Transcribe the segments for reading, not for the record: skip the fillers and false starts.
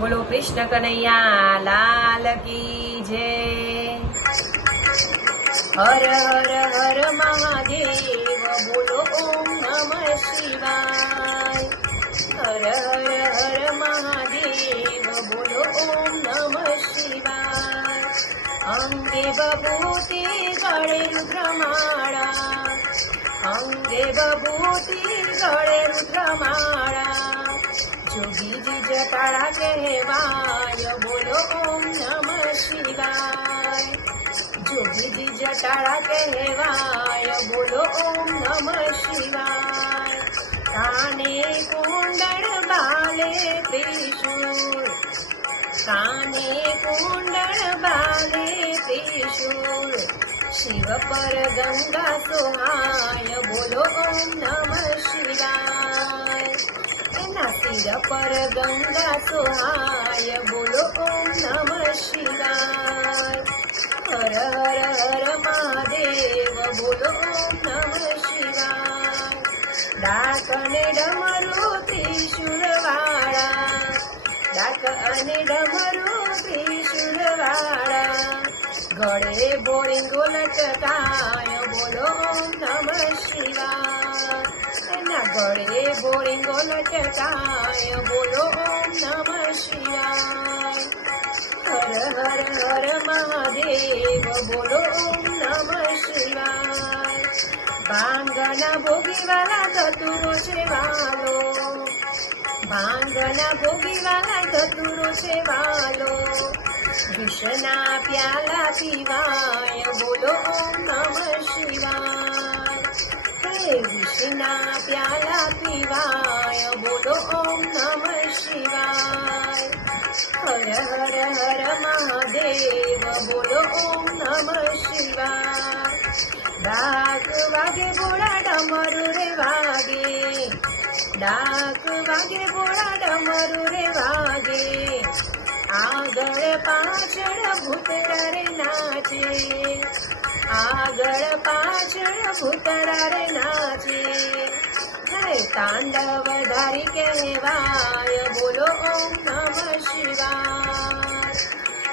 बोलो कृष्ण कन्हैया लाल की जय। हर हर हर महादेव बोलो ओम नमः शिवाय। हर हर हर महादेव बोलो ओम नमः शिवाय। अंगे बभूति गळे रुद्रमाळा, अंगे बभूति गळे रुद्रमाळा, जोगीजी जटाळा कहेवाय बोलो ओम नमः शिवाय। जोगीजी जटाळा कहेवाय बोलो ओम नमः शिवाय। काने कुंडल बाले त्रिशूल, काने कुंडल बाले त्रिशूल, शिव पर गंगा सोहाय बोलो ओम नमः शिवाय। एना सिर पर गंगा सोहाय बोलो ओम नमः शिवाय। हर हर हर महादेव बोलो ओम नमः शिवाय। डाक अने डमरू त्रिशूलवाळा, डाक अने डमरू त्रिशूलवाळा, गळे बोळिंगो लटकाय बोलो ओम नमः शिवाय। एना गळे बोळिंगो लटकाय बोलो ओम नमः शिवाय। हर हर हर महादेव बोलो ओम नमः शिवाय। भांगना भोगीवाला धतुरो छे वालो, भांगना भोगीवाला धतुरो छे वालो, विषना प्याला पीवाय बोलो ओम नमः शिवाय। हे विषना प्याला पीवाय बोलो ओम नमः शिवाय। हर हर हर महादेव बोलो ओम नमः शिवाय। डाक वागे बोळा डमरू रे वागे, डाक वागे बोळा डमरू रे वागे, આગળ પાછળ ભૂતળા રે નાચે, આગળ પાછળ ભૂતળા રે નાચે, હે તાંડવ ધારી કહેવાય બોલો ઓમ નમઃ શિવાય।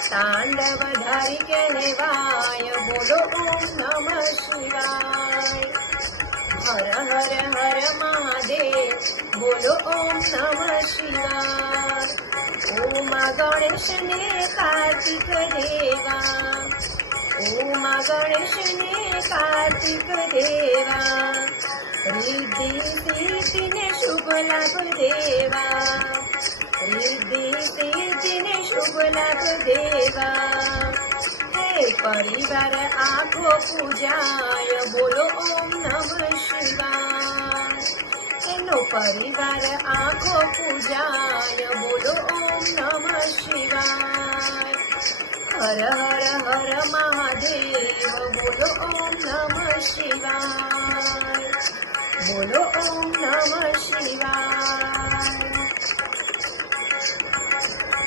તાંડવ ધારી કહેવાય બોલો ઓમ નમઃ શિવાય। હર હર હર મહાદેવ બોલો ઓમ નમઃ શિવાય। ઓમા ગણેશ ને કાર્તિક દેવા, ઓમા ગણેશ ને કાર્તિક દેવા, रिद्धि सिद्धि ने शुभ लाभ देवा, रिद्धि सिद्धि ने शुभ लाभ देवा, हे परिवार आखो पूजाय बोलो ओम नमः शिवाय। एनो परिवार आखो पूजाय बोलो ओम नमः शिवाय। हर हर हर महादेव बोलो ओम नमः शिवाय, बोलो ओम नमः शिवाय।